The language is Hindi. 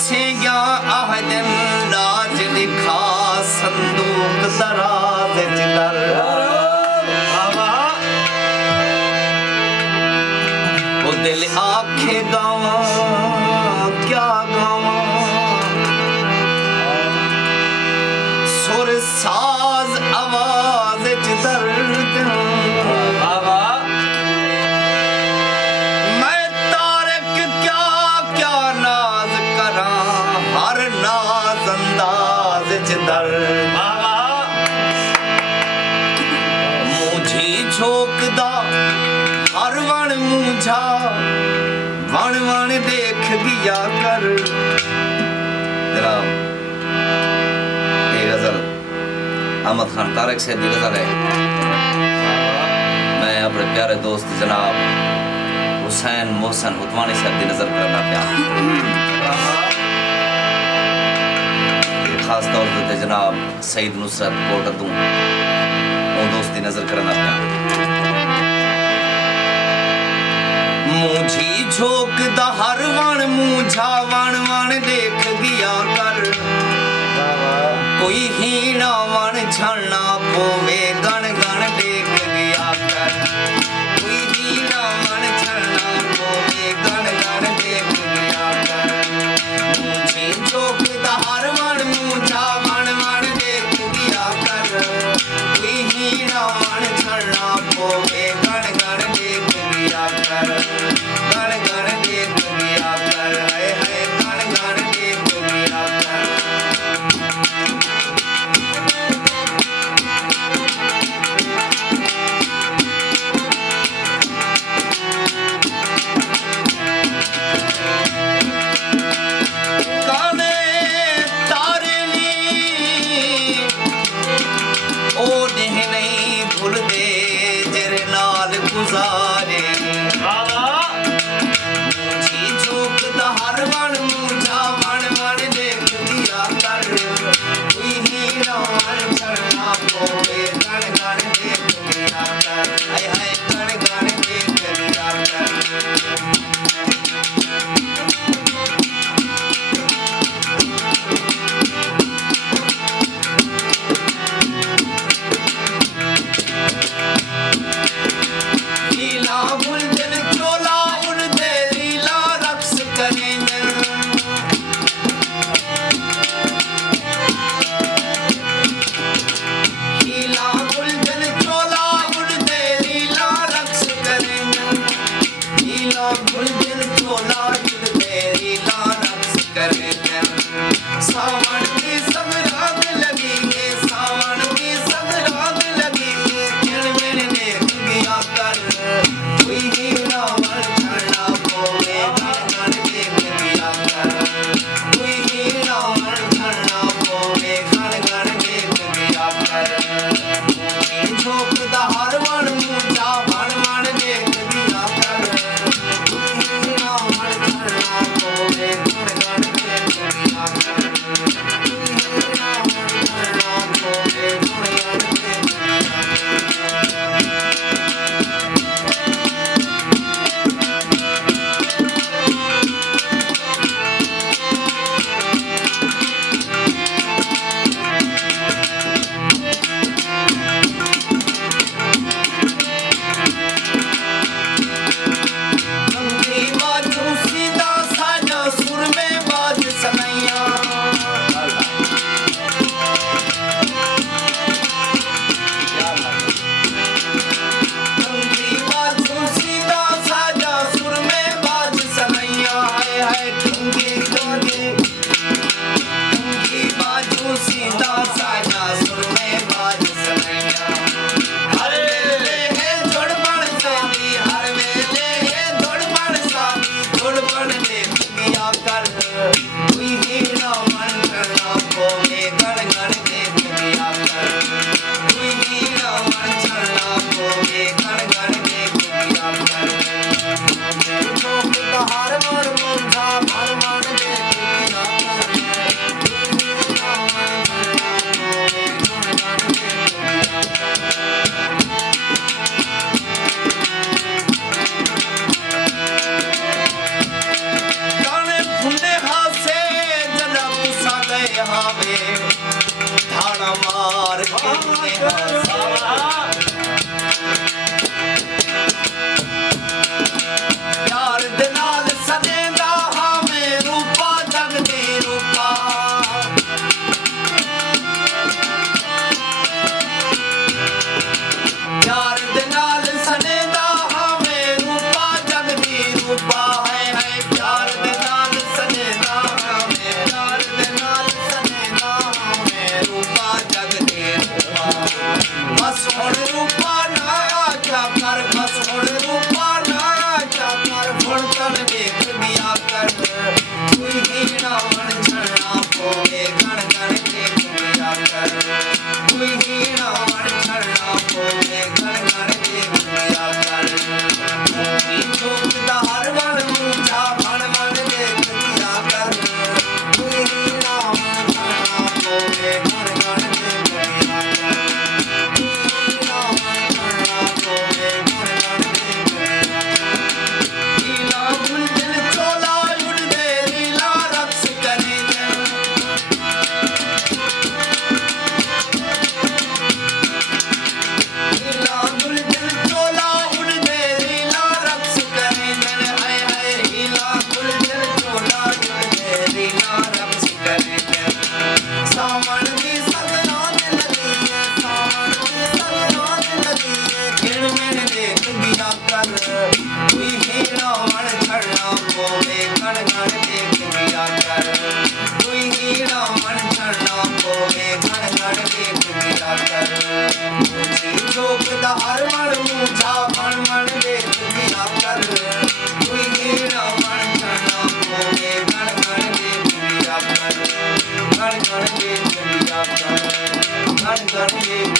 से या आहदन लाज लिखा संदूक दराज जिधर वो दिल आखे गावा क्या गावा सुर साज आवाज जिधर मुझी झोंकदा हर वण मूंझा वण वण देख गया कर। जनाब ये गजल अहमद खान तारक साहब की गजल है। मैं अपने प्यारे दोस्त जनाब हुसैन मोहसन उतवानी साहब की नजर करना प्यार खास तौर पर जनाब सईद नुसरत कोटदू दोस्ती नजर करना प्यार। मुझी झोंकदा हर वण मूंझा वण वण देख गया कर। कोई हीना वण झड़ना पोवे गण गण देख गया कर। कोई हीना वण झड़ना पोवे गण गण देख गया कर। मुझी झोंकदा हर वण मूंझा वण वण देख गया कर। कोई हीना वण झड़ना पोवे गण गण देख गया कर। गण गण देख गया कर। हाय हाय गण गण देख गया कर। गुजारे मुझी झोंकदा हर वण मूंझा वण वण देख गया कर। कोई हीना वण झड़ना पोवे गण गण देख गया कर। हाय हाय गण गण देख गया कर। सावन की सब रात लगी है सावन की सब रात लगी है। किण मिण देख गया कर। कोई हीना वण झड़ना पोवे गण गण देख गया कर। कोई हीना वण झड़ना पोवे गण गण देख गया कर। मुझी झोंकदा हर वण मूंझा वण वण देख गया कर। कोई हीना वण झड़ना पोवे गण गण देख वे धाड़ा मार के हसावे प्यार दे नाल सजेंदा हमें रूपा जग दे रूपा प्यार दे नाल सजेंदा हमें रूपा जग दे रूपा है प्यार दे नाल सजेंदा हमें प्यार दे नाल सजेंदा हमें रूपा जग दे रूपा बस हुण रूपा ना आजा कर बस हुण रूपा ना आजा कर हुण तन वेख दिया कर कोई हीना मन छड़ना पोवे गण गण देख दिया कर कोई हीना मन छड़ना पोवे गण गण देख दिया कर मोती झोंक दा हर वन मूंझा मन मन देख दिया कर कोई हीना मन छड़ना पोवे गण गण देख दिया कर हीना मन छड़ना पोवे गण गण देख दिया कर लीला गुलजन चोला उड़दे लीला रक्स करे लीला गुलजन चोला उड़दे लीला रक्स करे हाय हाय लीला गुलजन चोला उड़दे लीला रक्स करे सावन दी सगनां दे लगी है सावन दी सगनां दे लगी है किण मैन देख दिया कर कोई हीरा मन छड़ना पोवे गण गण देख दिया कर कोई हीरा मन छड़ना पोवे गण गण देख दिया कर मुझे झोंक दा हर मन मूंझा मन मन देख दिया कर कोई हीरा मन छड़ना पोवे गण गण देख दिया कर गण गण देख दिया कर गण गण देख